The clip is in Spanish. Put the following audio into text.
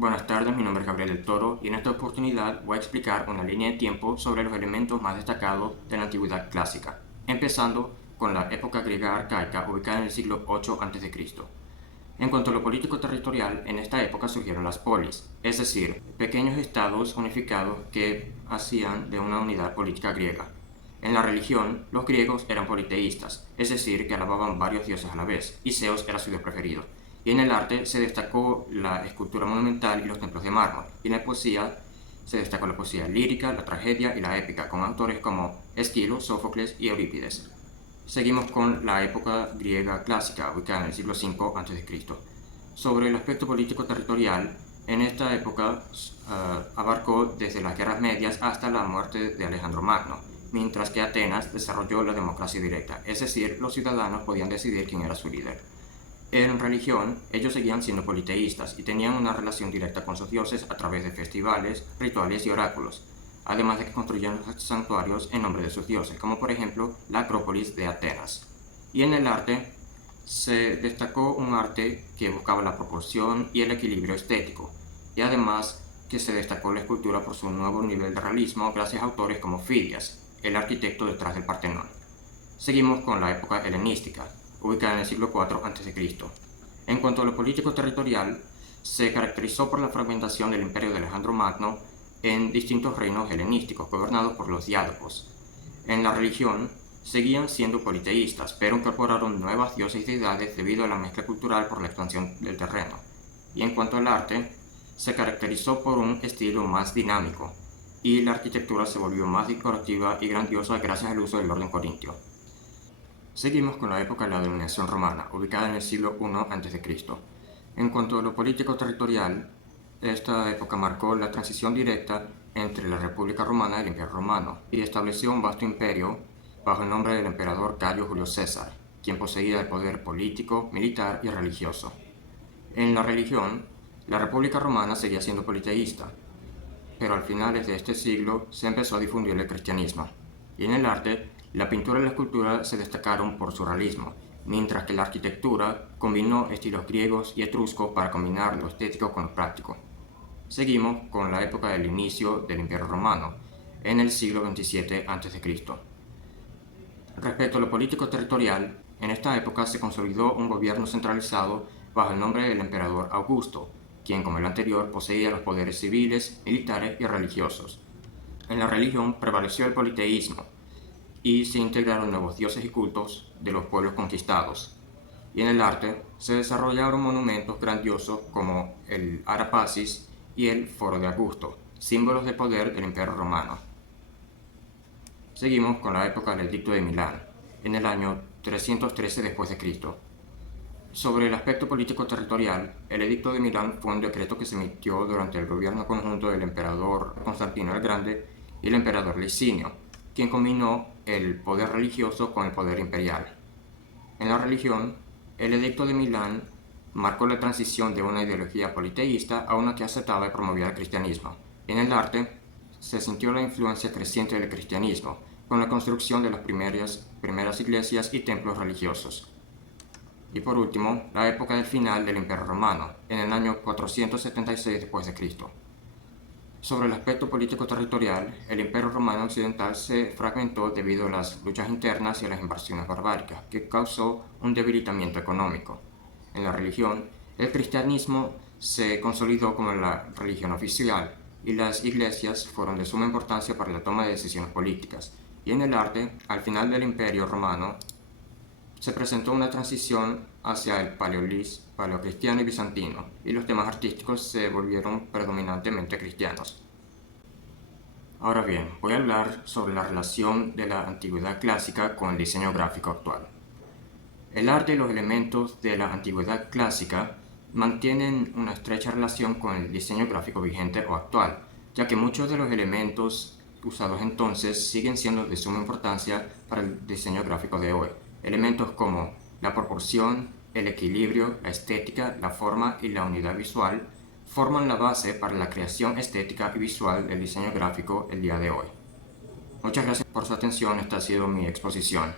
Buenas tardes, mi nombre es Gabriel del Toro y en esta oportunidad voy a explicar una línea de tiempo sobre los elementos más destacados de la antigüedad clásica, empezando con la época griega arcaica ubicada en el siglo VIII a.C. En cuanto a lo político-territorial, en esta época surgieron las polis, es decir, pequeños estados unificados que hacían de una unidad política griega. En la religión, los griegos eran politeístas, es decir, que alababan varios dioses a la vez, y Zeus era su dios preferido. Y en el arte se destacó la escultura monumental y los templos de mármol, y en la poesía se destacó la poesía lírica, la tragedia y la épica, con autores como Esquilo, Sófocles y Eurípides. Seguimos con la época griega clásica, ubicada en el siglo V a.C. Sobre el aspecto político-territorial, en esta época abarcó desde las guerras medias hasta la muerte de Alejandro Magno, mientras que Atenas desarrolló la democracia directa, es decir, los ciudadanos podían decidir quién era su líder. En religión, ellos seguían siendo politeístas y tenían una relación directa con sus dioses a través de festivales, rituales y oráculos, además de que construían santuarios en nombre de sus dioses, como por ejemplo la Acrópolis de Atenas. Y en el arte, se destacó un arte que buscaba la proporción y el equilibrio estético, y además que se destacó la escultura por su nuevo nivel de realismo gracias a autores como Fidias, el arquitecto detrás del Partenón. Seguimos con la época helenística, ubicada en el siglo IV a.C. En cuanto a lo político territorial, se caracterizó por la fragmentación del imperio de Alejandro Magno en distintos reinos helenísticos gobernados por los diádocos. En la religión, seguían siendo politeístas, pero incorporaron nuevas dioses y deidades debido a la mezcla cultural por la expansión del terreno. Y en cuanto al arte, se caracterizó por un estilo más dinámico, y la arquitectura se volvió más decorativa y grandiosa gracias al uso del orden corintio. Seguimos con la época de la dominación romana, ubicada en el siglo I a.C. En cuanto a lo político-territorial, esta época marcó la transición directa entre la República Romana y el Imperio Romano, y estableció un vasto imperio bajo el nombre del emperador Cayo Julio César, quien poseía el poder político, militar y religioso. En la religión, la República Romana seguía siendo politeísta, pero al finales de este siglo se empezó a difundir el cristianismo. Y en el arte, la pintura y la escultura se destacaron por su realismo, mientras que la arquitectura combinó estilos griegos y etruscos para combinar lo estético con lo práctico. Seguimos con la época del inicio del Imperio Romano, en el siglo XXVII a.C. Respecto a lo político territorial, en esta época se consolidó un gobierno centralizado bajo el nombre del emperador Augusto, quien como el anterior poseía los poderes civiles, militares y religiosos. En la religión prevaleció el politeísmo, y se integraron nuevos dioses y cultos de los pueblos conquistados. Y en el arte se desarrollaron monumentos grandiosos como el Ara Pacis y el Foro de Augusto, símbolos de poder del Imperio Romano. Seguimos con la época del Edicto de Milán, en el año 313 d.C. Sobre el aspecto político territorial, el Edicto de Milán fue un decreto que se emitió durante el gobierno conjunto del emperador Constantino el Grande y el emperador Licinio, quien combinó el poder religioso con el poder imperial. En la religión, el Edicto de Milán marcó la transición de una ideología politeísta a una que aceptaba y promovía el cristianismo. En el arte, se sintió la influencia creciente del cristianismo, con la construcción de las primeras iglesias y templos religiosos. Y por último, la época del final del Imperio Romano, en el año 476 d.C. Sobre el aspecto político-territorial, el Imperio Romano Occidental se fragmentó debido a las luchas internas y a las invasiones barbáricas, que causó un debilitamiento económico. En la religión, el cristianismo se consolidó como la religión oficial, y las iglesias fueron de suma importancia para la toma de decisiones políticas. Y en el arte, al final del Imperio Romano, se presentó una transición hacia el paleocristiano y bizantino, y los temas artísticos se volvieron predominantemente cristianos. Ahora bien, voy a hablar sobre la relación de la antigüedad clásica con el diseño gráfico actual. El arte y los elementos de la antigüedad clásica mantienen una estrecha relación con el diseño gráfico vigente o actual, ya que muchos de los elementos usados entonces siguen siendo de suma importancia para el diseño gráfico de hoy. Elementos como la proporción, el equilibrio, la estética, la forma y la unidad visual forman la base para la creación estética y visual del diseño gráfico el día de hoy. Muchas gracias por su atención, esta ha sido mi exposición.